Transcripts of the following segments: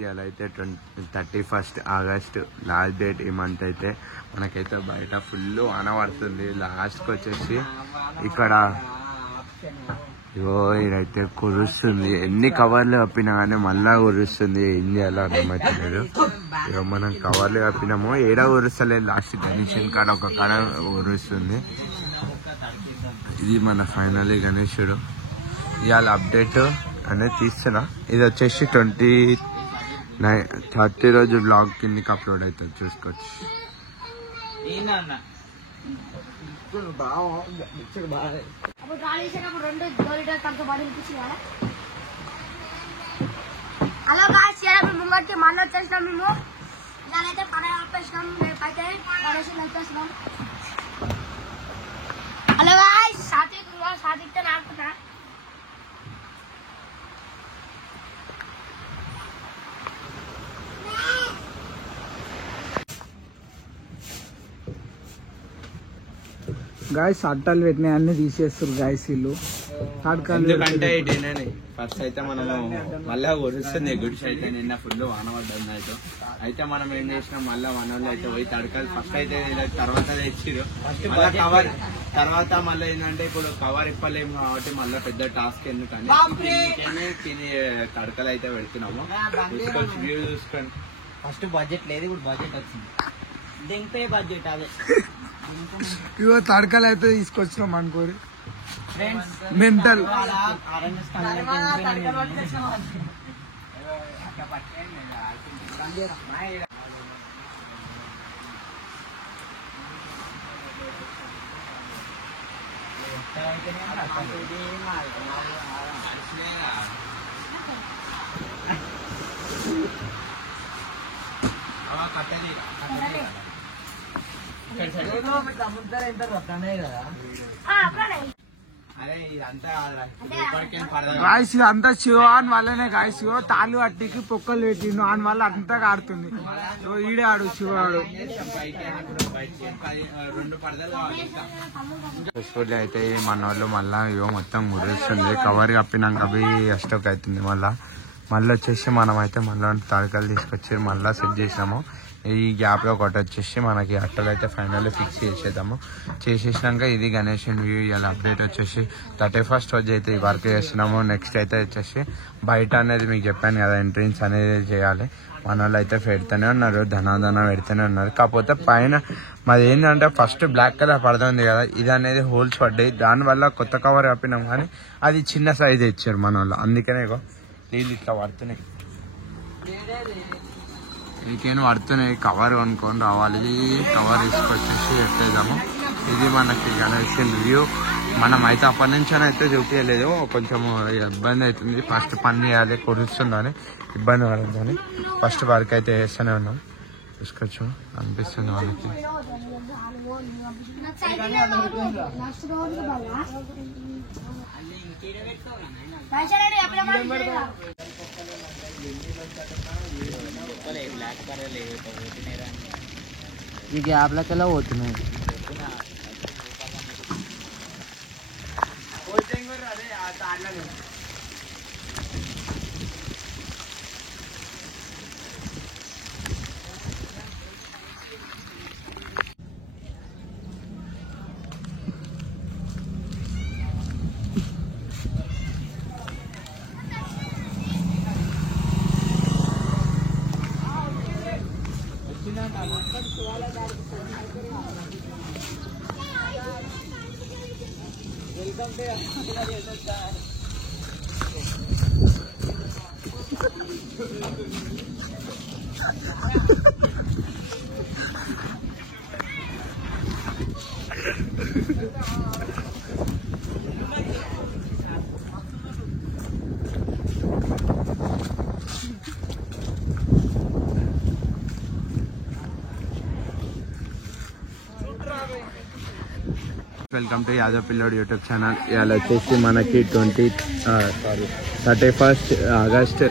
ఇవాళ అయితే 31 August last date. ఈ మంత్ అయితే మనకైతే బయట ఫుల్ వాన పడుతుంది. లాస్ట్కి వచ్చేసి ఇక్కడ ఇదైతే కురుస్తుంది. ఎన్ని కవర్లు కప్పినా కానీ మళ్ళా కురుస్తుంది. ఏం చేయాలో అర్థమవుతలేదు. ఇక మనం కవర్లు కప్పినాము, ఏడా కురుస్తలేదు. లాస్ట్ గణేషన్ కాడ ఒక కాడ కురుస్తుంది. ఇది మన ఫైనలీ గణేశుడు. ఇవాళ అప్డేట్ అనేది తీస్తున్నా. ఇది వచ్చేసి 30 రోజు బ్లాగ్ కిందకి అప్లోడ్ అవుతుంది, చూసుకోవచ్చు. హలో గాయ్స్, ముంగట్టి మళ్ళీ వచ్చేసినాం. మేము ఇలాగైతే పని ఆపేసినాం. రేపైతే వచ్చేసినాం. హలో గాయ్స్, సాత్విక్ ఆడుతున్నా. గాయస్ అట్టాలు పెట్టినాయి అన్ని తీసేస్తారు గాయస్ వీళ్ళు. ఎందుకంటే ఫస్ట్ అయితే మనము మళ్ళా కొరుస్తుంది గుడిసి అయితే. నిన్న ఫుల్ వాన పడ్డది అయితే మనం ఏం చేసినాం, మళ్ళా వనంలో అయితే పోయి తడకలు ఫస్ట్ అయితే తర్వాత తెచ్చిరు. మళ్ళా కవర్ తర్వాత మళ్ళీ ఏంటంటే ఇప్పుడు కవర్ ఇప్పలేము కాబట్టి మళ్ళీ పెద్ద టాస్క్ ఎందుకని తిని తడకలు అయితే పెడుతున్నాము. వ్యూ చూసుకోండి. ఫస్ట్ బడ్జెట్ లేదు, ఇప్పుడు బడ్జెట్ వచ్చింది. దింపే బడ్జెట్ అదే. ఇవో తడకలు అయితే తీసుకొచ్చినాం అనుకోరి మెంటల్. గాయస్ అంతా శివాన్ వల్లనే గాయస్. తాళ్ళు అట్టికి పొక్కలు పెట్టిండు, అని వల్ల అంతా కాడుతుంది. ఈడే ఆడు శివాడు. అయితే మన వాళ్ళు మళ్ళా ఇవో మొత్తం ముడుస్తుంది. కవర్ కప్పినాక అవి స్టక్ అవుతుంది. మళ్ళీ వచ్చేసి మనం అయితే మళ్ళీ తడకలు తీసుకొచ్చి మళ్ళీ సెట్ చేసినాము. ఈ గ్యాప్ లో ఒకటి వచ్చేసి మనకి అట్టలు అయితే ఫైనల్ ఫిక్స్ చేసేసినాక ఇది గణేష్ వ్యూ. ఇలా అప్డేట్ వచ్చేసి 31st రోజు అయితే ఈ వర్క్ చేస్తున్నాము. నెక్స్ట్ అయితే వచ్చేసి బయట అనేది మీకు చెప్పాను కదా, ఎంట్రన్స్ అనేది చేయాలి. మన వాళ్ళు అయితే పెడుతూనే ఉన్నారు, ధనాధన పెడుతూనే ఉన్నారు. కాకపోతే పైన మాది ఏంటంటే ఫస్ట్ బ్లాక్ కలర్ పడుతుంది కదా, ఇది అనేది హోల్స్ పడ్డాయి. దానివల్ల కొత్త కవర్ కప్పినాం కానీ అది చిన్న సైజ్ ఇచ్చారు మన వాళ్ళు. అందుకనే నీళ్ళు ఇట్లా పడుతున్నాయి, ఇంకేం పడుతున్నాయి. కవర్ కొనుక్కొని రావాలి. కవర్ తీసుకొచ్చేసి పెట్టేద్దాము. ఇది మనకి గణేషన్ వ్యూ. మనం అయితే అప్పటి నుంచి అయితే చూపించలేదు, కొంచెం ఇబ్బంది అవుతుంది. ఫస్ట్ పని చేయాలి, కురుస్తుందని ఇబ్బంది పడుతుందని ఫస్ట్ వర్క్ అయితే వేస్తూనే ఉన్నాం. చూసుకోవచ్చు, అనిపిస్తుంది వాళ్ళకి. ఈ గ్యాప్లకెళ్ళా పోతున్నాయి. వెల్కమ్ టు యాదవ్ పిల్లోడు యూట్యూబ్ ఛానల్. ఇవాళ వచ్చేసి మనకి 31st ఆగస్ట్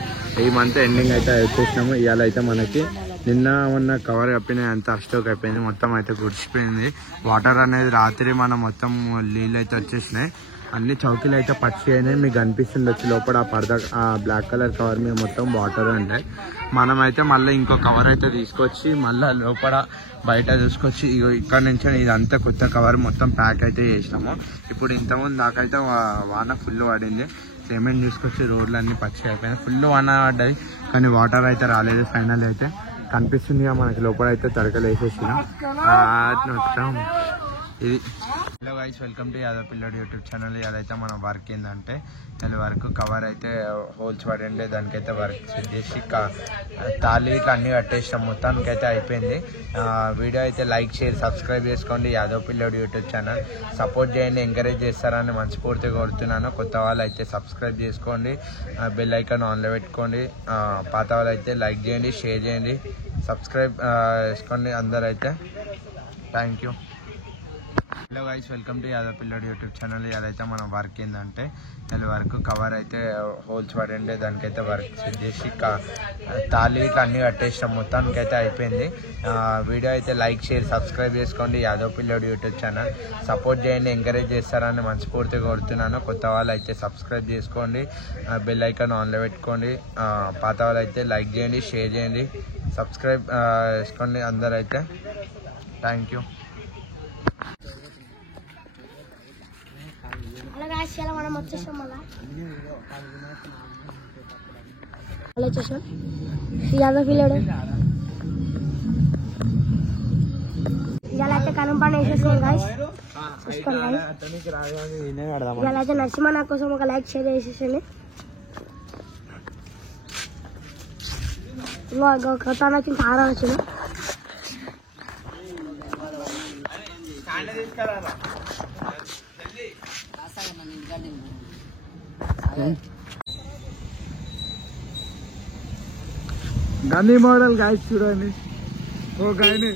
ఈ మంత్ ఎండింగ్ అయితే వచ్చేసినాము. ఇవాళ అయితే మనకి నిన్న ఉన్న కవర్ కప్పిన అంత స్టోక్ అయిపోయింది, మొత్తం అయితే గుడిచిపోయింది. వాటర్ అనేది రాత్రి మనం మొత్తం నీళ్ళు అయితే వచ్చేసినాయి. అన్ని చౌకీలు అయితే పచ్చి అయినాయి. మీకు అనిపిస్తుంది వచ్చి లోపల ఆ పరద ఆ బ్లాక్ కలర్ కవర్ మీద మొత్తం వాటర్ ఉంటాయి. మనమైతే మళ్ళీ ఇంకో కవర్ అయితే తీసుకొచ్చి మళ్ళీ లోపల బయట చూసుకొచ్చి ఇక్కడ నుంచి ఇదంతా కొత్త కవర్ మొత్తం ప్యాక్ అయితే చేసినాము. ఇప్పుడు ఇంతకుముందు నాకైతే వాన ఫుల్ పడింది. సిమెంట్ తీసుకొచ్చి రోడ్లన్నీ పచ్చి అయిపోయినాయి. ఫుల్ వాన పడ్డది కానీ వాటర్ అయితే రాలేదు. ఫైనల్ అయితే కనిపిస్తుంది మనకి లోపల అయితే తడకలు వేసేసినాం. ఇది hello guys, welcome to Yadav పిల్లడు యూట్యూబ్ ఛానల్. అదైతే మన వర్క్ ఏంటంటే దాని వర్క్ కవర్ అయితే హోల్స్ పడండి, దానికైతే వర్క్ సెట్ చేసి తాళి ఇట్లా అన్నీ కట్టేసినాం. మొత్తానికి అయితే అయిపోయింది. వీడియో అయితే లైక్ షేర్ సబ్స్క్రైబ్ చేసుకోండి. యాదవ్ పిల్లడు యూట్యూబ్ ఛానల్ సపోర్ట్ చేయండి, ఎంకరేజ్ చేస్తారని మనస్ఫూర్తిగా కోరుతున్నాను. కొత్త వాళ్ళు అయితే సబ్స్క్రైబ్ చేసుకోండి, బెల్ ఐకాన్ ఆన్లో పెట్టుకోండి. పాత వాళ్ళు అయితే లైక్ చేయండి, షేర్ చేయండి, సబ్స్క్రైబ్ చేసుకోండి అందరూ అయితే. Thank you. Hello guys, welcome to Yadav పిల్లడు యూట్యూబ్ ఛానల్. అదైతే మన వర్క్ ఏంటంటే దాని వర్క్ కవర్ అయితే హోల్స్ పడండి, దానికైతే వర్క్ సెట్ చేసి తాళి ఇట్లా అన్నీ కట్టేసినాం. మొత్తానికి అయితే అయిపోయింది. వీడియో అయితే లైక్ షేర్ సబ్స్క్రైబ్ చేసుకోండి. యాదవ్ పిల్లడు యూట్యూబ్ ఛానల్ సపోర్ట్ చేయండి, ఎంకరేజ్ చేస్తారని మనస్ఫూర్తిగా కోరుతున్నాను. కొత్త వాళ్ళు అయితే సబ్స్క్రైబ్ చేసుకోండి, బెల్ ఐకాన్ ఆన్లో పెట్టుకోండి. పాత వాళ్ళు అయితే లైక్ చేయండి, షేర్ చేయండి, సబ్స్క్రైబ్ చేసుకోండి అందరూ అయితే. Thank you. అలా మనం వచ్చేసాం. మళ్ళీ వచ్చేసాం యాదవ్ పిల్లడు. ఇలా అయితే కనుమ పని వేసేసాం గాయస్. ఇలా అయితే నరసింహ నా కోసం ఒక లైక్ షేర్ చేసేసండి. కొత్త వచ్చింది, తారా వచ్చింది. గన్నీ మోడల్ గాయస్ చూడండి. ఓ గాయని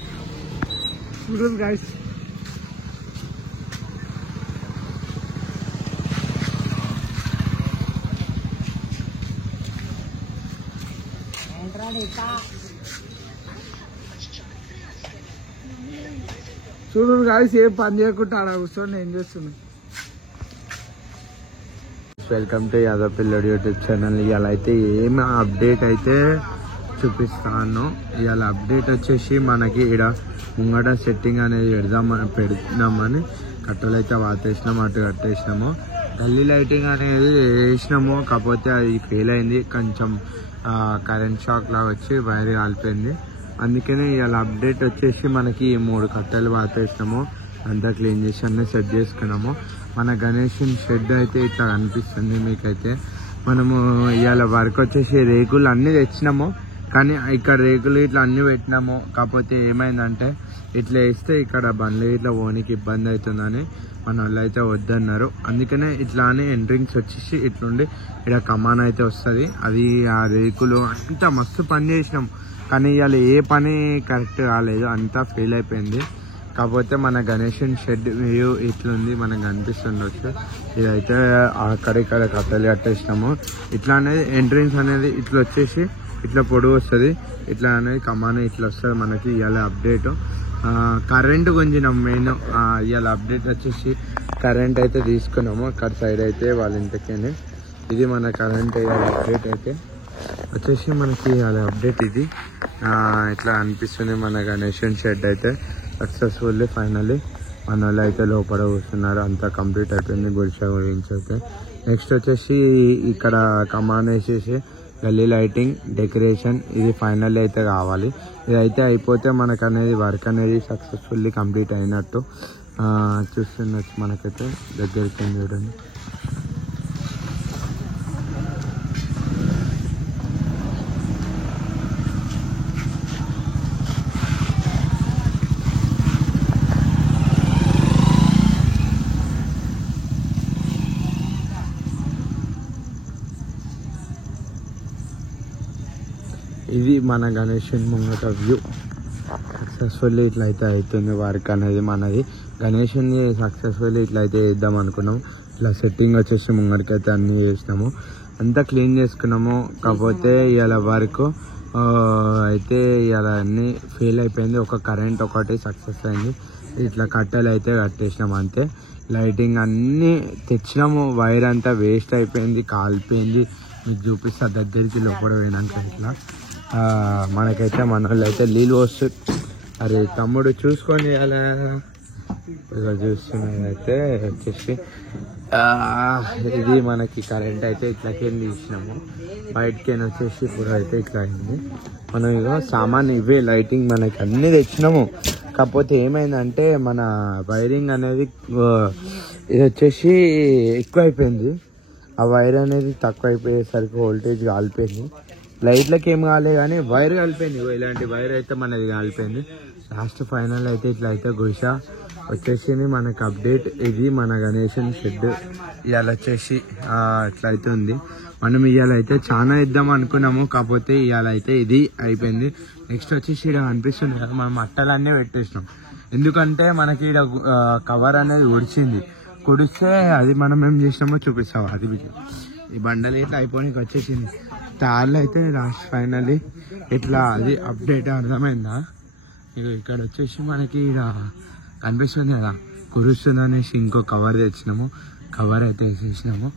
చూడండి గాయస్. చూడండి గాయస్, ఏం పని చేయకుండా ఆడ కూర్చొని ఏం చేస్తున్నాను. వెల్కమ్ టు యాదవ్ పిల్లడు యూట్యూబ్ ఛానల్. ఇవాళ అయితే ఏం అప్డేట్ అయితే చూపిస్తాను. ఇవాళ అప్డేట్ వచ్చేసి మనకి ఇక్కడ ముంగట సెట్టింగ్ అనేది పెడదామని కట్టలు అయితే వాతేసినాం, అటు కట్టేసినాము. గల్లీ లైటింగ్ అనేది వేసినాము, కాకపోతే అది ఫెయిల్ అయింది. కొంచెం కరెంట్ షాక్ లాగా వచ్చి వైర్ కాలిపోయింది. అందుకనే ఇవాళ అప్డేట్ వచ్చేసి మనకి 3 కట్టలు వాతేసినాము, అంతా క్లీన్ చేసి అన్నీ సెట్ చేసుకున్నాము. మన గణేష్ షెడ్ అయితే ఇట్లా కనిపిస్తుంది మీకైతే. మనము ఇవాళ వర్క్ వచ్చేసి రేకులు అన్నీ తెచ్చినాము, కానీ ఇక్కడ రేకులు ఇట్లా అన్నీ పెట్టినాము. కాకపోతే ఏమైందంటే ఇట్లా వేస్తే ఇక్కడ బండ్లు ఇట్లా ఓనికి ఇబ్బంది అవుతుందని మన వాళ్ళు అయితే వద్దన్నారు. అందుకనే ఇట్లా అని ఎంట్రింగ్స్ వచ్చేసి ఇట్లుండి ఇక్కడ కమాన్ అయితే వస్తుంది. అది ఆ రేకులు అంతా మస్తు పని చేసినాం, కానీ ఇవాళ ఏ పని కరెక్ట్ కాలేదు, అంతా ఫెయిల్ అయిపోయింది. కాకపోతే మన గణేష్ షెడ్ వ్యూ ఇట్లుంది, మనకు కనిపిస్తుండొచ్చు. ఇదైతే అక్కడిక్కడ కట్టలు కట్టేసినాము. ఇట్లా అనేది ఎంట్రన్స్ అనేది ఇట్లా వచ్చేసి ఇట్లా పొడుగు వస్తుంది, ఇట్లా అనేది కమాన్ ఇట్లా వస్తుంది మనకి. ఇవాళ అప్డేట్ కరెంటు గుంజినాం. మెయిన్ ఇవాళ అప్డేట్ వచ్చేసి కరెంట్ అయితే తీసుకున్నాము. అక్కడ సైడ్ అయితే వాళ్ళ ఇంటికి. ఇది మన కరెంట్ ఇవాళ అప్డేట్ అయితే వచ్చేసి మనకి ఇవాళ అప్డేట్ ఇది. ఇట్లా అనిపిస్తుంది మన గణేష్ షెడ్ అయితే సక్సెస్ఫుల్లీ ఫైనల్లీ మన వాళ్ళు అయితే లోపల కూర్చున్నారు. అంతా కంప్లీట్ అయిపోయింది గుడిసె గురించి అయితే. నెక్స్ట్ వచ్చేసి ఇక్కడ కమాన్ వేసేసి గల్లీ లైటింగ్ డెకరేషన్ ఇది ఫైనల్ అయితే కావాలి. ఇదైతే అయిపోతే మనకు అనేది వర్క్ అనేది సక్సెస్ఫుల్లీ కంప్లీట్ అయినట్టు. చూస్తున్నట్టు మనకైతే దగ్గరికి చూడండి. ఇది మన గణేష్ ముంగట వ్యూ. సక్సెస్ఫుల్లీ ఇట్లయితే అవుతుంది వర్క్ అనేది మనది. గణేషుని సక్సెస్ఫుల్లీ ఇట్లయితే వేద్దాం అనుకున్నాం. ఇట్లా సెట్టింగ్ వచ్చేసి ముంగడికి అయితే అన్నీ చేసినాము, అంతా క్లీన్ చేసుకున్నాము. కాకపోతే ఇవాళ వర్క్ అయితే ఇవాళ అన్నీ ఫెయిల్ అయిపోయింది. ఒక కరెంట్ ఒకటి సక్సెస్ అయింది. ఇట్లా కట్టెలు అయితే కట్టేసినాము అంతే. లైటింగ్ అన్నీ తెచ్చినాము, వైర్ అంతా వేస్ట్ అయిపోయింది, కాలిపోయింది. మీకు చూపిస్తా దగ్గరికి లోపల పోయినాక. ఇట్లా మనకైతే మన వాళ్ళు అయితే నీళ్ళు వస్తుంది. అరే తమ్ముడు చూసుకొని అలా ఇలా చూస్తున్నదైతే వచ్చేసి ఇది మనకి కరెంట్ అయితే ఇట్లకెళ్ళి తీసినాము. బయటకి వచ్చేసి ఇప్పుడు అయితే ఇట్లా అయింది. మనం ఇక సామాన్ ఇవే లైటింగ్ మనకి అన్నీ తెచ్చినాము. కాకపోతే ఏమైందంటే మన వైరింగ్ అనేది ఇది వచ్చేసి ఎక్కువ అయిపోయింది. ఆ వైర్ అనేది తక్కువ అయిపోయేసరికి వోల్టేజ్ కాలిపోయింది. లైట్లకి ఏం కాలే కానీ వైర్ కాలిపోయింది. ఇలాంటి వైర్ అయితే మనది కాలిపోయింది. లాస్ట్ ఫైనల్ అయితే ఇట్లా అయితే గుషా వచ్చేసి మనకు అప్డేట్. ఇది మన గణేషన్ షెడ్ ఇవాళ వచ్చేసి ఇట్లా అయితే ఉంది. మనం ఇవాళ అయితే చాలా ఇద్దాం అనుకున్నాము. కాకపోతే ఇవాళ అయితే ఇది అయిపోయింది. నెక్స్ట్ వచ్చేసి ఇక్కడ అనిపిస్తుంది కదా మనం అట్టలన్నీ పెట్టేసినాం. ఎందుకంటే మనకి ఇక్కడ కవర్ అనేది ఉడిచింది. కుడిస్తే అది మనం ఏం చేసినామో చూపిస్తాం. అది ఈ బండలు ఇట్లా అయిపోయి వచ్చేసింది. తాళ్ళు అయితే లాస్ట్ ఫైనల్లీ ఇట్లా అది అప్డేట్ అర్థమైందా. ఇక్కడ వచ్చేసి మనకి ఇక్కడ కనిపిస్తుంది కదా కురుస్తుంది అనేసి ఇంకో కవర్ తెచ్చినాము. కవర్ అయితే వేసేసినాము.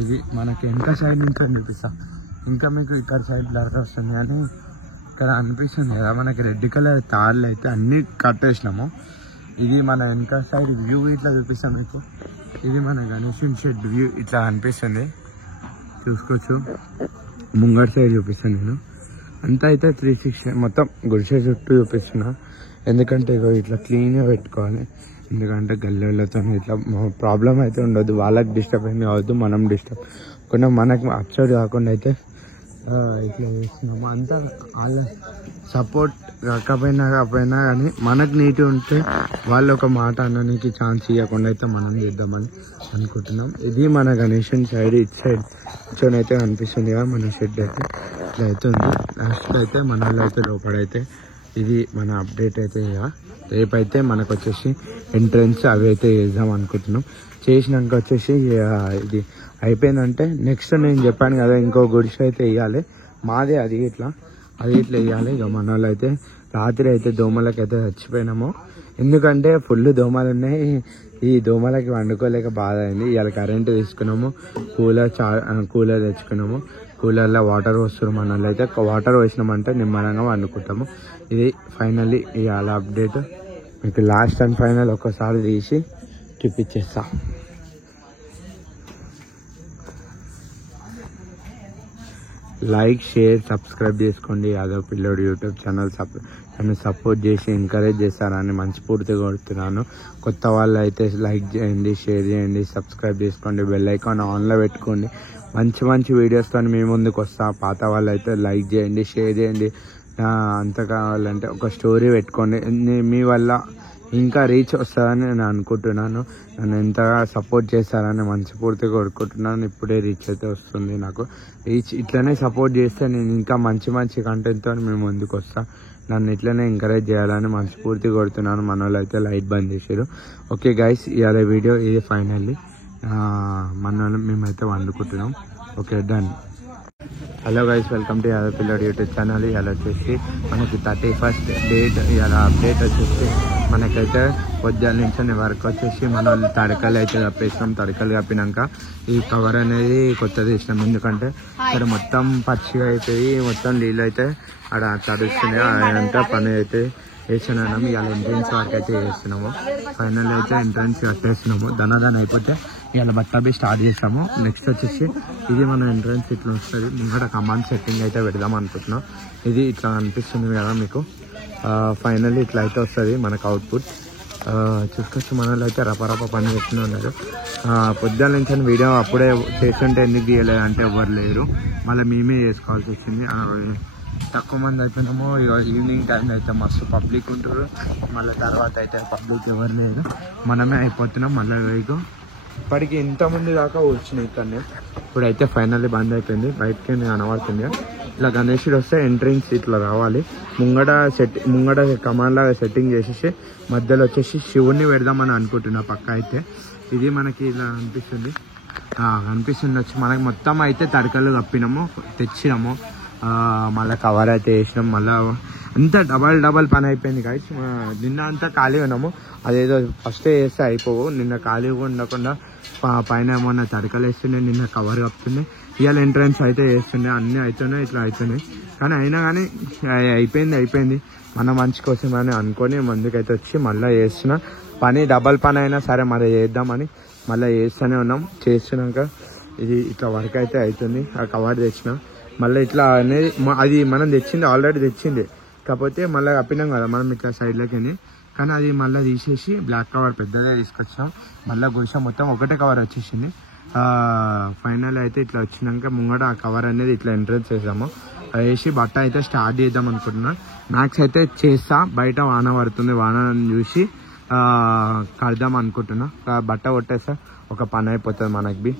ఇది మనకి వెనక సైడ్ నుంచి అనిపిస్తాం. ఇంకా మీకు ఇక్కడ సైడ్ బ్లర్ వస్తుంది కానీ ఇక్కడ అనిపిస్తుంది కదా మనకి రెడ్ కలర్ తాళ్ళు అయితే అన్నీ కట్టేసినాము. ఇది మన వెనక సైడ్ వ్యూ ఇట్లా చూపిస్తాం మీకు. ఇది మన గణేషన్ షెడ్ వ్యూ ఇట్లా అనిపిస్తుంది, చూసుకోవచ్చు. ముంగడి సైడ్ చూపిస్తాను నేను. అంతా అయితే 360 మొత్తం గుడిసె చుట్టూ చూపిస్తున్నా. ఎందుకంటే ఇట్లా క్లీన్గా పెట్టుకోవాలి. ఎందుకంటే గల్లెళ్ళతో ఇట్లా ప్రాబ్లం అయితే ఉండదు. వాళ్ళకి డిస్టర్బ్ అయింది కావద్దు, మనం డిస్టర్బ్ కొన్ని మనకు అప్సైడ్ కాకుండా అయితే ఇట్లా చేస్తున్నాము. అంతా వాళ్ళ సపోర్ట్ కాకపోయినా కానీ మనకు నీట్గా ఉంటే వాళ్ళు ఒక మాట అనడానికి ఛాన్స్ ఇవ్వకుండా అయితే మనం చేద్దామని అనుకుంటున్నాం. ఇది మన గణేషన్ సైడ్ ఇటు సైడ్ కూర్చొని అయితే కనిపిస్తుంది కదా మన షెడ్ అయితే ఇట్లా అయితే ఉంది. లాస్ట్ అయితే మన వాళ్ళు అయితే లోపడైతే ఇది మన అప్డేట్ అయితే ఇక రేపైతే మనకు వచ్చేసి ఎంట్రన్స్ అవి అయితే చేద్దాం అనుకుంటున్నాం. చేసినాక వచ్చేసి ఇది అయిపోయిందంటే నెక్స్ట్ నేను చెప్పాను కదా ఇంకో గుడిసె అయితే వేయాలి. మాదే అది ఇట్లా వేయాలి. ఇక మన వాళ్ళు అయితే రాత్రి అయితే దోమలకైతే చచ్చిపోయినాము. ఎందుకంటే ఫుల్ దోమలు ఉన్నాయి. ఈ దోమలకి వండుకోలేక బాధ అయింది. ఇవాళ కరెంటు తీసుకున్నాము. కూలర్ తెచ్చుకున్నాము. కూలర్లో వాటర్ వస్తున్నాం. మన వాళ్ళు అయితే వాటర్ వేసినామంటే నిమ్మలంగా వండుకుంటాము. ఇది ఫైనల్లీ ఇవాళ అప్డేట్ మీకు లాస్ట్ అండ్ ఫైనల్ ఒకసారి తీసి చూపించేస్తా. లైక్ షేర్ సబ్స్క్రైబ్ చేసుకోండి. యాదవ్ పిల్లోడు యూట్యూబ్ ఛానల్ నన్ను సపోర్ట్ చేసి ఎంకరేజ్ చేస్తారని మనస్ఫూర్తిగా కోరుతున్నాను. కొత్త వాళ్ళు అయితే లైక్ చేయండి, షేర్ చేయండి, సబ్స్క్రైబ్ చేసుకోండి, బెల్ ఐకాన్ ఆన్లో పెట్టుకోండి. మంచి వీడియోస్తో మీ ముందుకు వస్తా. పాత వాళ్ళు అయితే లైక్ చేయండి, షేర్ చేయండి. అంత కావాలంటే ఒక స్టోరీ పెట్టుకోండి. మీ వల్ల ఇంకా రీచ్ వస్తుందని నేను అనుకుంటున్నాను. నన్ను ఎంతగా సపోర్ట్ చేస్తారని మనస్ఫూర్తిగా కోరుకుంటున్నాను. ఇప్పుడే రీచ్ అయితే వస్తుంది నాకు. రీచ్ ఇట్లనే సపోర్ట్ చేస్తే నేను ఇంకా మంచి కంటెంట్తో మేము ముందుకు వస్తాను. నన్ను ఇట్లనే ఎంకరేజ్ చేయాలని మనస్ఫూర్తిగా కోరుతున్నాను. మన వాళ్ళు అయితే లైట్ బంద్ చేశారు. ఓకే గైస్, ఇవాళ వీడియో ఇది ఫైనల్లీ మన వాళ్ళు మేమైతే వండుకుంటున్నాం. Okay done. Hello guys, welcome to Yadav పిల్లోడు యూట్యూబ్ ఛానల్. ఇలా వచ్చేసి మనకి 31st డేట్ ఇలా అప్డేట్ వచ్చేసి మనకైతే పొద్దున్న నుంచి వరకు వచ్చేసి మన వాళ్ళు తడకలు అయితే కప్పేసినాం. తడకలు కప్పినాక ఈ కవర్ అనేది కొత్తది వేసినాం. ఎందుకంటే ఇక్కడ మొత్తం పచ్చిగా అయిపోయి మొత్తం నీళ్ళు అయితే అక్కడ తడుస్తుంది. అదంతా పని అయితే వేసినాం. ఇవాళ ఎంట్రన్స్ వరకు అయితే వేస్తున్నాము. ఫైనల్ అయితే ఎంట్రన్స్ కట్టేస్తున్నాము. దనదాని అయిపోతే ఇవాళ బట్టాబీ స్టార్ట్ చేసాము. నెక్స్ట్ వచ్చేసి ఇది మన ఎంట్రన్స్ ఇట్లా వస్తుంది. ముంగట కమాండ్ సెట్టింగ్ అయితే పెడదాం అనుకుంటున్నాం. ఇది ఇట్లా అనిపిస్తుంది కదా మీకు. ఫైనల్లీ ఇట్లా అయితే వస్తుంది మనకు అవుట్పుట్. చూసుకొచ్చి మనలో అయితే రపరప పని చేస్తూనే ఉన్నారు. పొద్దున్న నుంచి వీడియో అప్పుడే చేస్తుంటే ఎందుకు తీయలేదు అంటే ఎవరు లేరు. మళ్ళీ మేమే చేసుకోవాల్సి వచ్చింది. తక్కువ మంది అయిపోయినాము. ఈవినింగ్ టైం అయితే మస్తు పబ్లిక్ ఉంటారు. మళ్ళీ తర్వాత అయితే పబ్లిక్ ఎవరు లేరు, మనమే అయిపోతున్నాం. మళ్ళీ వేగం ఇప్పటికి ఇంతమంది దాకా వచ్చినాయి ఇక్కడనే. ఇప్పుడైతే ఫైనల్లీ బంద్ అయిపోయింది. బయటకి కనబడుతుంది. ఇట్లా గణేశుడు వస్తే ఎంట్రన్స్ ఇట్లా రావాలి. ముంగడ కమాన్ లాగా సెట్టింగ్ చేసేసి మధ్యలో వచ్చేసి శివుణ్ణి పెడదామని అనుకుంటున్నా పక్క అయితే. ఇది మనకి ఇలా అనిపిస్తుంది వచ్చి మనకి మొత్తం అయితే తడకలు కప్పినాము, తెచ్చినాము. మళ్ళీ కవర్ అయితే వేసినాం. మళ్ళీ అంతా డబల్ పని అయిపోయింది గాయ్స్. నిన్న అంతా ఖాళీగా ఉన్నాము. అదేదో ఫస్ట్ వేస్తే అయిపోవు. నిన్న ఖాళీగా ఉండకుండా పైన ఏమన్నా తడకలు వేస్తుండే, నిన్న కవర్ కప్పుతుండే. ఇవాళ ఎంట్రన్స్ అయితే చేస్తుండే, అన్నీ అవుతున్నాయి, ఇట్లా అవుతున్నాయి. కానీ అయినా కానీ అయిపోయింది మన మంచి కోసం అని అనుకొని ముందుకైతే వచ్చి మళ్ళీ చేస్తున్నా. పని డబల్ పని అయినా సరే మరి చేద్దామని మళ్ళీ చేస్తూనే ఉన్నాం. చేస్తున్నాక ఇది ఇట్లా వర్క్ అయితే అవుతుంది. ఆ కవర్ తెచ్చిన మళ్ళీ ఇట్లా అనేది అది మనం తెచ్చింది, ఆల్రెడీ తెచ్చింది. కాకపోతే మళ్ళీ కప్పినాం కదా మనం ఇట్లా సైడ్లోకి, కానీ అది మళ్ళీ తీసేసి బ్లాక్ కవర్ పెద్దగా తీసుకొచ్చాం. మళ్ళీ గొలుస మొత్తం ఒకటే కవర్ వచ్చేసింది. ఫైనల్ అయితే ఇట్లా వచ్చినాక ముంగట ఆ కవర్ అనేది ఇట్లా ఎంట్రన్స్ చేసాము. వేసి బట్ట అయితే స్టార్ట్ చేద్దాం అనుకుంటున్నా. మ్యాక్స్ అయితే చేస్తా, బయట వాన పడుతుంది, వానని చూసి కడదాం అనుకుంటున్నా. బట్ట కొట్టేస్తా, ఒక పని అయిపోతుంది మనకి.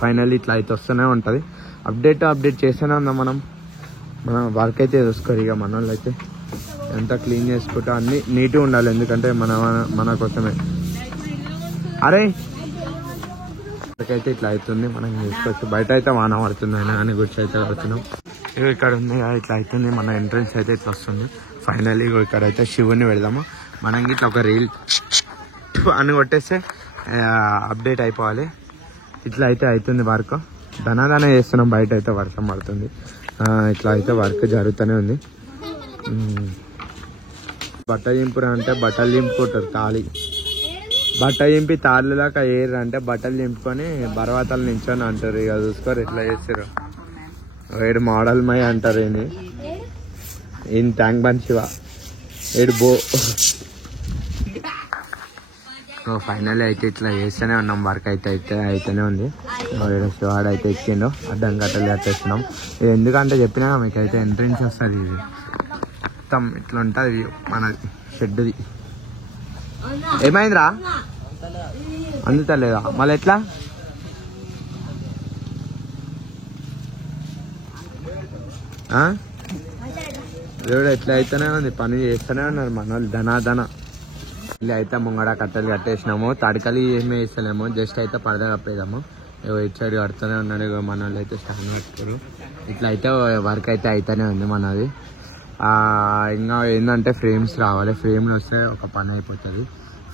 ఫైనల్ ఇట్లా అయితే వస్తూనే ఉంటుంది. అప్డేట్ చేస్తూనే ఉన్నాం మనం వర్క్ అయితే చూసుకోరు. ఇక మన వాళ్ళు అయితే ఎంత క్లీన్ చేసుకుంటా అన్ని నీట్గా ఉండాలి, ఎందుకంటే మన కోసమే. అరే అయితే ఇట్లా అవుతుంది, మనం చూసుకోవచ్చు. బయట అయితే వాన పడుతుంది, అయినా కానీ గుడ్స్ అయితే పడుతున్నాం. ఇక ఇక్కడ ఉంది ఇట్లా అవుతుంది, మన ఎంట్రన్స్ అయితే ఇట్లా వస్తుంది. ఫైనల్లీ ఇక్కడ అయితే శివుని పెడదాము. మనం ఇట్లా ఒక రీల్ అని కొట్టేస్తే అప్డేట్ అయిపోవాలి. ఇట్లా అయితే అవుతుంది వర్క్. ధనాదన చేస్తున్నాం. బయట అయితే వర్షం పడుతుంది. ఇట్లా అయితే వర్క్ జరుగుతూనే ఉంది. బట్ట చింపురా అంటే బట్టలు చింపుకుంటారు, తాళి బట్ట చింపి తాళ్ళు దాకా ఏరు అంటే బట్టలు చింపుకొని బర్వాతలు నించొని అంటారు. ఇక చూసుకోరు ఎట్లా చేస్తారు. ఏడు మోడల్ మై అంటారు. ఈయన ట్యాంక్ బండ్ శివ, ఏడు బో. ఫైనల్ అయితే ఇట్లా చేస్తూనే ఉన్నాం. వర్క్ అయితేనే ఉంది. శివాడు అయితే ఎక్కిండు, అడ్డం కట్టలు కట్టేస్తున్నాం. ఎందుకంటే చెప్పినా మీకైతే ఎంట్రెన్స్ వస్తుంది. ఇది మొత్తం ఇట్లా ఉంటుంది మన షెడ్ది. ఏమైందిరా, అందుతలేదా మళ్ళీ ఎట్లా? దేవుడు ఎట్లా అయితేనే ఉంది, పని చేస్తూనే ఉన్నారు మన వాళ్ళు ధనాధన. ఇలా అయితే ముంగడ కట్టెలు కట్టేసినాము. తడకలు ఏమి వేస్తలేము, జస్ట్ అయితే పడద కప్పేదాము. ఇటు సైడ్ కడుతూనే ఉన్నాడు. మన వాళ్ళు అయితే స్టాండ్ కట్టుకోరు. ఇట్లా అయితే వర్క్ అయితే అయితేనే ఉంది మనది. ఇంకా ఏంటంటే ఫ్రేమ్స్ రావాలి. ఫ్రేమ్లు వస్తే ఒక పని అయిపోతుంది.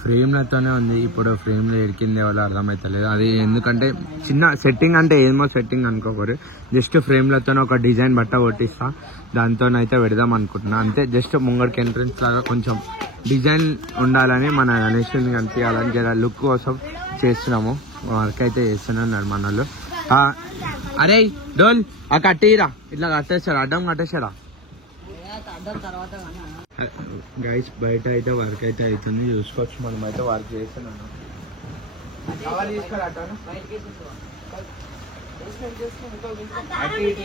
ఫ్రేమ్లతోనే ఉంది ఇప్పుడు. ఫ్రేమ్లు ఎడికిందే వాళ్ళు అర్థమవుతలేదు. అది ఎందుకంటే చిన్న సెట్టింగ్ అంటే ఏమో సెట్టింగ్ అనుకోకూడదు. జస్ట్ ఫ్రేమ్లతోనే ఒక డిజైన్ బట్ట కొట్టిస్తా, దాంతోనైతే పెడదాం అనుకుంటున్నా. అంతే, జస్ట్ ముంగడికి ఎంట్రెన్స్ లాగా కొంచెం డిజైన్ ఉండాలని, మన గణేష్ని కనిపించాలని జర లుక్ కోసం చేస్తున్నాము. వర్క్ అయితే చేస్తూనే ఉన్నారు మన వాళ్ళు. అరే డోల్ ఆ కట్టేయరా, ఇట్లా కట్టేస్తారా, అడ్డం కట్టేసారా గైస్. బయట అయితే వర్క్ అయితే అవుతుంది, చూసుకోవచ్చు. మనం అయితే వర్క్ చేస్తున్నాం.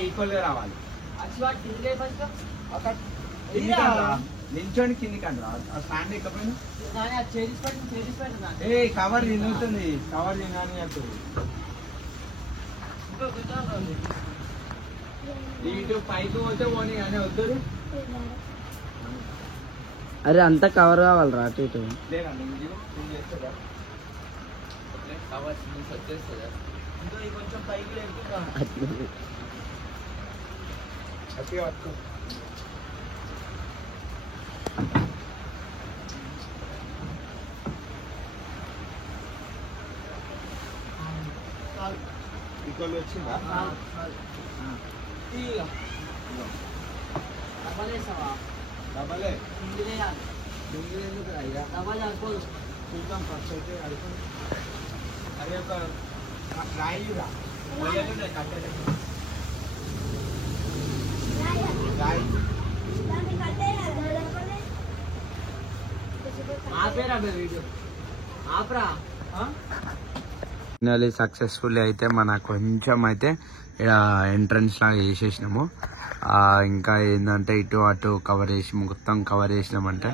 ఈక్వల్ గా రావాలి. నిల్చోని కింది కండి స్టాండ్ ఎక్కపోయినా కవర్ తిరుగుతుంది. కవర్ తినాలని ఇటు పైకి పోతే పోనీ కానీ వద్దు. అరే అంతా కవర్ కావాలరా అటు ఇటు. కొంచెం పైకి ఈక్వల్ వచ్చిందా? డబలే చూద్దాం ఫస్ట్ అయితే అడుగుతుంది. అరే ఒక రాయిరా ఫైనల్లీ సక్సెస్ఫుల్లీ అయితే మన కొంచెం అయితే ఎంట్రన్స్ లాగా చేసేసినాము. ఇంకా ఏంటంటే ఇటు అటు కవర్ చేసి మొత్తం కవర్ చేసినామంటే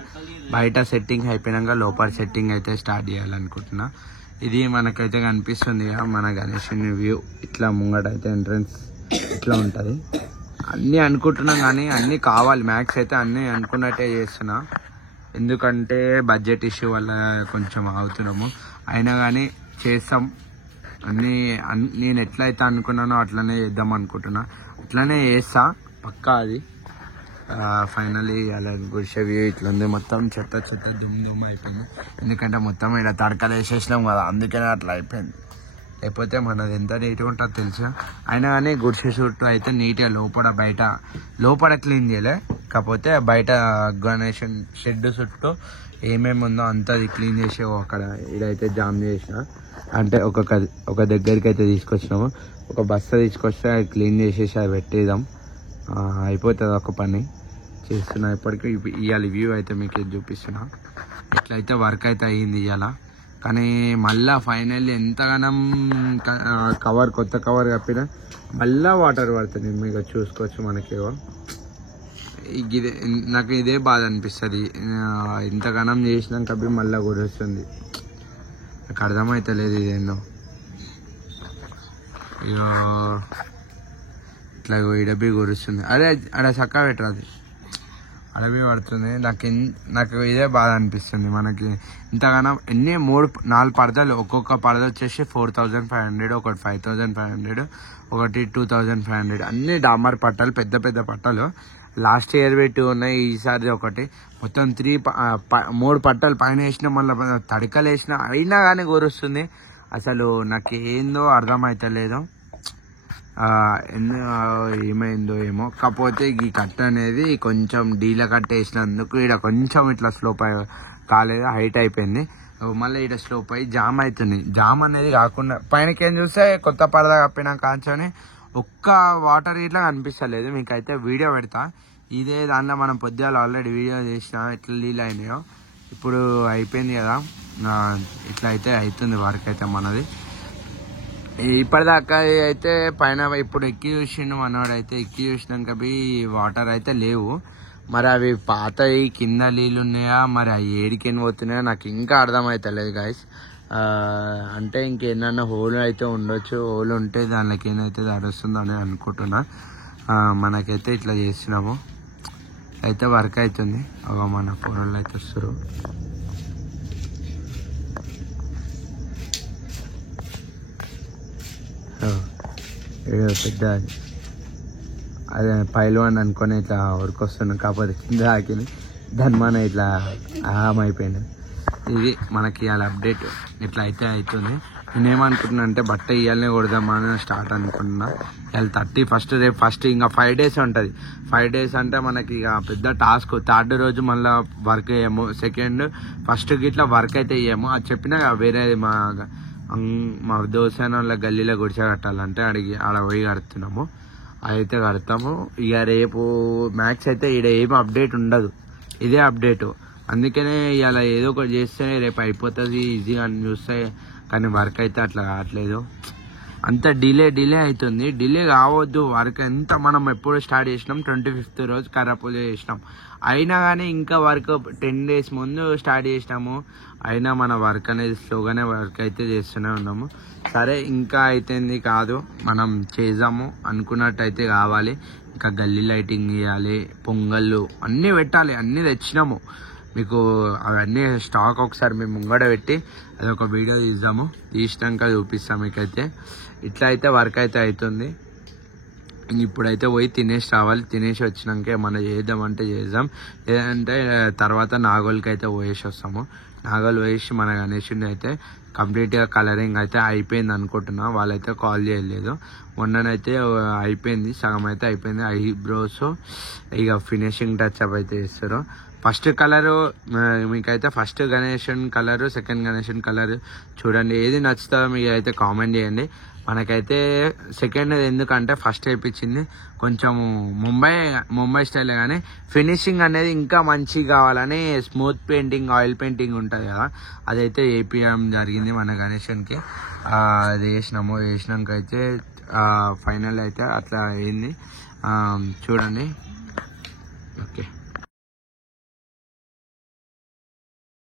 బయట సెట్టింగ్ అయిపోయినాక లోపల సెట్టింగ్ అయితే స్టార్ట్ చేయాలనుకుంటున్నా. ఇది మనకైతే కనిపిస్తుంది మన గణేశుని వ్యూ. ఇట్లా ముంగట అయితే ఎంట్రన్స్ ఇట్లా ఉంటుంది. అన్నీ అనుకుంటున్నాం కానీ అన్నీ కావాలి. మ్యాక్స్ అయితే అన్నీ అనుకున్నట్టే చేస్తున్నా, ఎందుకంటే బడ్జెట్ ఇష్యూ వల్ల కొంచెం ఆగుతున్నాము. అయినా కానీ చేస్తాం అన్నీ. నేను ఎట్లయితే అనుకున్నానో అట్లనే చేద్దాం అనుకుంటున్నా, అట్లనే చేస్తా పక్కా. అది ఫైనలీ అలా గుడిసె వ్యూ ఇట్లా ఉంది. మొత్తం చెత్త దుమ్ అయిపోయింది, ఎందుకంటే మొత్తం ఇక్కడ తడకలు వేసేసినాం కదా, అందుకనే అట్లా అయిపోయింది. లేకపోతే మనది ఎంత నీట్గా ఉంటుందో తెలుసు. అయినా కానీ గుడిసె చుట్టూ అయితే నీట్గా లోపల క్లీన్ చేయలే, కాకపోతే బయట గణేషన్ షెడ్ చుట్టూ ఏమేమి ఉందో అంతా అది క్లీన్ చేసి అక్కడ ఇదైతే జామ్ చేసిన, అంటే ఒక దగ్గరికి అయితే తీసుకొచ్చినాము. ఒక బస్తా తీసుకొస్తే అది క్లీన్ చేసేసి అది పెట్టేద్దాం, అయిపోతుంది ఒక పని చేస్తున్నా. ఇప్పటికీ ఇవాళ వ్యూ అయితే మీకు ఇది చూపిస్తున్నా. ఇట్లయితే వర్క్ అయితే అయ్యింది ఇవాళ. కానీ మళ్ళీ ఫైనల్లీ ఎంతగానం కొత్త కవర్ కప్పినా మళ్ళీ వాటర్ పడుతుంది. మీకు చూసుకోవచ్చు మనకేవో. నాకు ఇదే బాధ అనిపిస్తుంది, ఇంతగానం చేసినాక మళ్ళీ కురుస్తుంది. నాకు అర్థమవుతలేదు ఇదేందో. ఇగో ఇట్లా ఇడబి కురుస్తుంది. అదే అక్కడ చక్క పెట్టరాది, అడవి పడుతుంది. నాకు ఇదే బాధ అనిపిస్తుంది. మనకి ఇంతగానో 4 పరదలు, ఒక్కొక్క పరద వచ్చేసి 4500, ఒకటి 5500, ఒకటి 2500, అన్ని డామర్ పట్టాలు, పెద్ద పెద్ద పట్టాలు. లాస్ట్ ఇయర్ పెట్టి ఉన్నాయి, ఈసారి ఒకటి. మొత్తం 3 పట్టాలు పైన వేసిన, మళ్ళీ తడికలు వేసిన, అయినా కానీ కూరుస్తుంది. అసలు నాకు ఏందో అర్థమవుతలేదు, ఏమైందో ఏమో. కాకపోతే ఈ కట్ట అనేది కొంచెం డీల కట్ట వేసినందుకు ఇక్కడ కొంచెం ఇట్లా స్లోప్ కాలేదు, హైట్ అయిపోయింది. మళ్ళీ ఇక్కడ స్లోప్ అయ్యి జామ్ అవుతుంది. జామ్ అనేది కాకుండా పైనకేం చూస్తే కొత్త పరద కప్పినా కాంచని ఒక్క వాటర్ ఇట్లా కనిపిస్తలేదు. మీకైతే వీడియో పెడతా. ఇదే దాంట్లో మనం పొద్దుగాల ఆల్రెడీ వీడియో చేసిన ఎట్లా నీళ్ళు అయినాయో. ఇప్పుడు అయిపోయింది కదా, ఇట్లా అయితే అవుతుంది వర్క్ అయితే మనది. ఇప్పటిదాకా అయితే పైన ఇప్పుడు ఎక్కి చూసిండు మనవాడు. అయితే ఎక్కి చూసినాక వాటర్ అయితే లేవు. మరి అవి పాతవి కింద నీళ్ళు ఉన్నాయా, మరి అవి ఏడికెన్ పోతున్నాయో నాకు ఇంకా అర్థమవుతలేదు గాయస్. అంటే ఇంకేమన్నా హోల్ అయితే ఉండొచ్చు, హోల్ ఉంటే దానిలోకి ఏమైతే అరుస్తుందో అని అనుకుంటున్నా. మనకైతే ఇట్లా చేస్తున్నాము, అయితే వర్క్ అవుతుంది. మన పొరలు అయితే వస్తారు. పెద్ద అదే పైల్వాన్ అనుకొని ఇట్లా వర్క్ వస్తున్నాం, కాకపోతే కింద ఆకింది దాని మన ఇట్లా అయిపోయింది. ఇది మనకి ఇవాళ అప్డేట్. ఇట్లా అయితే అవుతుంది. నేనేమనుకుంటున్నా అంటే బట్ట ఇవాళనే కొడదామని స్టార్ట్ అనుకుంటున్నా. ఇవాళ 31, రేపు ఫస్ట్, ఇంకా 5 days ఉంటుంది. 5 days అంటే మనకి ఇక పెద్ద టాస్క్. 3rd రోజు మళ్ళీ వర్క్ చేయము, 2nd, 1st ఇట్లా వర్క్ అయితే చేయము. అది చెప్పినా వేరే మా దోసాన వాళ్ళ గల్లీలో గుడిసె కట్టాలంటే ఆడ పోయి కడుతున్నాము. అయితే కడతాము. ఇక రేపు మ్యాక్స్ అయితే ఈడ ఏం అప్డేట్ ఉండదు, ఇదే అప్డేటు. అందుకనే ఇలా ఏదో ఒకటి చేస్తేనే రేపు అయిపోతుంది ఈజీగా అని చూస్తే, కానీ వర్క్ అయితే అట్లా కావట్లేదు. అంత డిలే అవుతుంది. డిలే కావద్దు వర్క్. ఎంత మనం ఎప్పుడు స్టార్ట్ చేసినాం, 25th రోజు కర్రపూజ చేసినాం. అయినా కానీ ఇంకా వర్క్ 10 days ముందు స్టార్ట్ చేసినాము. అయినా మన వర్క్ అనేది స్లోగానే వర్క్ అయితే చేస్తూనే ఉన్నాము. సరే, ఇంకా అయితేంది కాదు, మనం చేద్దాము అనుకున్నట్టయితే కావాలి. ఇంకా గల్లీ లైటింగ్ చేయాలి, పొంగళ్ళు అన్నీ పెట్టాలి. అన్నీ తెచ్చినాము. మీకు అవన్నీ స్టాక్ ఒకసారి మేము ముంగడ పెట్టి అదొక వీడియో తీసినాక చూపిస్తాం మీకైతే. ఇట్లా అయితే వర్క్ అయితే అవుతుంది. ఇప్పుడైతే పోయి తినేసి రావాలి. తినేసి వచ్చినాక ఏమన్నా చేద్దామంటే చేద్దాం, లేదంటే తర్వాత నాగోల్కి అయితే పోయేసి వస్తాము. నాగోల్ పోయేసి మన గణేషుని అయితే కంప్లీట్గా కలరింగ్ అయితే అయిపోయింది అనుకుంటున్నా. వాళ్ళైతే కాల్ చేయలేదు. మొన్ననైతే అయిపోయింది, సగం అయితే అయిపోయింది. ఐబ్రోస్ ఇక ఫినిషింగ్ టచ్ అప్ అయితే చేస్తారు. ఫస్ట్ కలరు మీకైతే first generation colour, second generation colour చూడండి, ఏది నచ్చుతుందో మీకు అయితే కామెంట్ చేయండి. మనకైతే సెకండ్ ఎందుకంటే ఫస్ట్ వేయించింది కొంచెం ముంబై స్టైలే, కానీ ఫినిషింగ్ అనేది ఇంకా మంచిగా కావాలని స్మూత్ పెయింటింగ్, ఆయిల్ పెయింటింగ్ ఉంటుంది కదా, అదైతే వేయించడం జరిగింది మన గణేషన్కి. అది వేసినాక అయితే ఫైనల్ అయితే అట్లా అయింది. చూడండి. ఓకే.